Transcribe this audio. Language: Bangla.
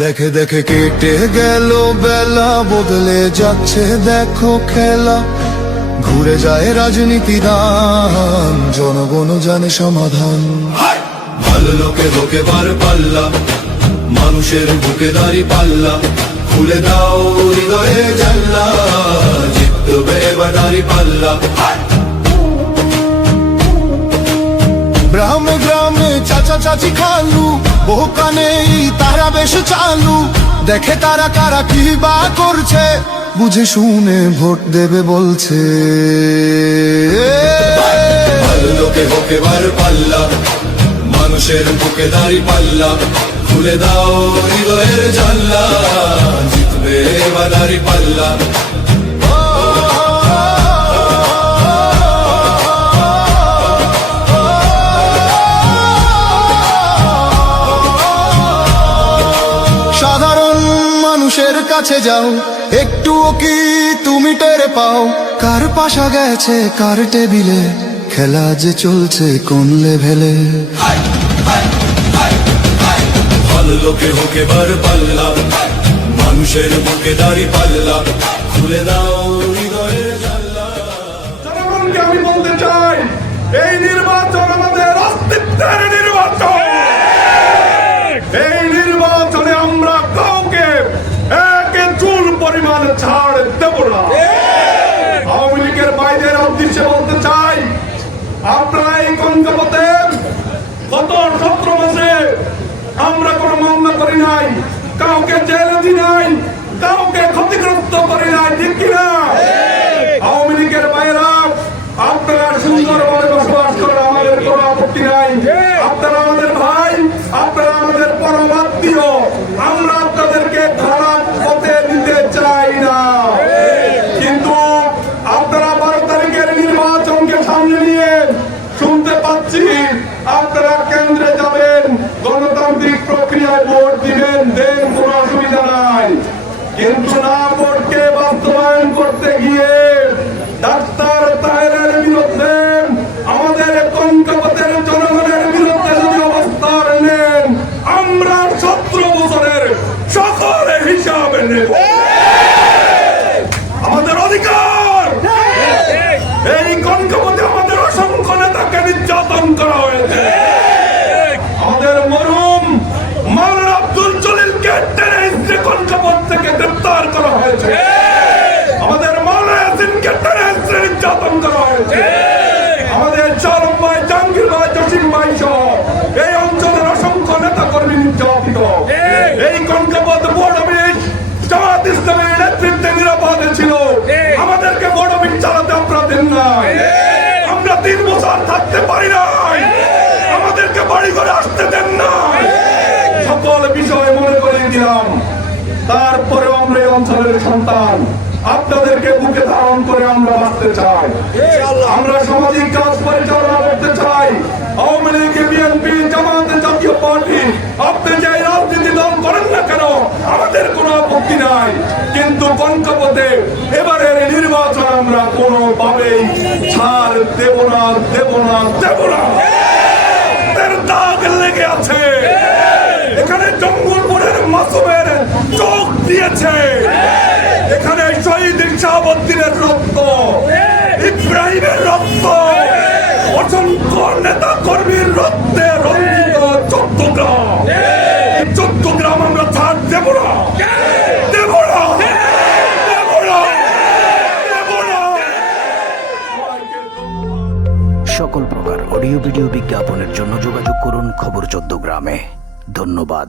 দেখে দেখে কেটে গেল বেলা, বদলে যাচ্ছে দেখো খেলা। ঘুরে যায় রাজনীতি দান, জনগণ জানে সমাধান। ভালো লোকে হোকে বার পাল্লা, মানুষের বুকে দাঁড়ি পাল্লা। খুলে দাও হৃদয়ে জানলা, জিতবে এবার দাঁড়ি পাল্লা। গ্রামে গ্রামে চাচা চাচি খালু, বহু কানে তারা বেশ চালু। দেখে তারা কারা কি বা করছে, বুঝে শুনে ভোট দেবে বলছে। ভালো লোকে হোকে বার পাল্লা, মানুষের বুকে দাঁড়ি পাল্লা। খুলে দাও হৃদয়ের জানলা, জিতবে এবার দাঁড়ি পাল্লা। সাধারণ মানুষের কাছে যাও, একটুও কি তুমি টের পাও? কার পাশা গেছে কার টেবিলে, খেলা যে চলছে কোন লেভেলে। ভালো লোকে হোকে বার পাল্লা, মানুষের বুকে দাঁড়ি পাল্লা। খুলে দাও হৃদয়ের জানলা। জনগণকে আমি বলতে চাই, এই নির্বাচন আমাদের অস্তিত্বের নির্বাচন। এই নির্বাচনে আমরা কাউকে একে চুল পরিমাণ ছাড় দেব না। আওয়ামী লীগের বাইরের উদ্দেশ্যে বলতে চাই, আপনারা এই কনকপথে গত 17 মাসে আমরা কোনো মামলা করি নাই, কাউকে জেলে দিই নাই, কাউকে ক্ষতিগ্রস্ত করি নাই, ঠিক কিনা? আওয়ামী লীগের বাইরা আপনারা সুন্দরভাবে বসবাস করেন, আমাদের কোনো আপত্তি নাই। আপনারা আমাদের ভাই, আপনারা আমাদের পরম আত্মীয়, আমরা আপনাদেরকে খারাপ পথে দিতে চাই না। কিন্তু আপনারা 12 তারিখের নির্বাচনকে সামনে নিয়ে শুনতে পাচ্ছি আপনারা কেন্দ্রে যাবেন, গণতান্ত্রিক প্রক্রিয়ায় ভোট দিবেন, দেন, কোনো অসুবিধা নাই। কিন্তু না ভোটকে বাস্তবায়ন করতে গিয়ে ডাক্তার তাহেরের বিরুদ্ধে, আমাদের কনকপথের জনগণের বিরুদ্ধে যদি অবস্থান নেন, আমরা 17 বছরের সকল হিসাব নেব। আমাদের অধিকার, এই কনকপথে আমাদের অসংখ্য নেতাকে নির্যাতন করা হয়েছে। আমাদের মরহুম মাওলানা আব্দুল জলিলকে টেনে হিঁচড়ে কনকপথ থেকে গ্রেফতার করা হয়েছে। আমাদের মাওলানা ইয়াসিনকে টেনে হিঁচড়ে নির্যাতন করা হয়েছে। আমাদের চালক ভাই, জাহাঙ্গীর ভাই, জসিম ভাই সহ এই অঞ্চলের অসংখ্য নেতা কর্মী নির্যাতিত। এই কনকপথ বোর্ড অফিস জামাত ইসলামের নেতৃত্বে নিরাপদে ছিল, আমাদেরকে বোর্ড অফিস চালাতে আপনারা দেন নাই। আমরা 3 বছর থাকতে পারি নাই, আমাদেরকে বাড়ি ঘরে আসতে দেন নাই। সকল বিষয় মনে করে দিলাম, তারপরেও আমরা এই অঞ্চলের সন্তান, আপনাদেরকে বুকে ধারণ করে আমরা বাঁচতে চাই। আমরা সামাজিক কাজ পরিচালনা করতে চাই। আওয়ামী লীগ, বিএনপি, জামাত, জাতীয় পার্টি, আপনি যে রাজনীতি দল করেন না কেন, আমাদের কোনো আপত্তি নাই। কিন্তু কনকপথে এবারের নির্বাচন আমরা কোনোভাবেই ছাড় দেব না, দেব না, দেব না। দাগ লেগে আছে, এখানে জঙ্গলপুরের মাসুমের চোখ দিয়েছে, এখানে শহীদ শাহাবুদ্দিনের রক্ত, ইব্রাহিমের রক্ত, অসংখ্য নেতা কর্মীর রক্তে রঞ্জিত চট্টগ্রাম। এই চট্টগ্রাম আমরা ছাড় দেব না, দেব না, দেব না, দেব না। সকল প্রকার অডিও ভিডিও বিজ্ঞাপনের জন্য যোগাযোগ করুন খবর 14 গ্রামে। ধন্যবাদ।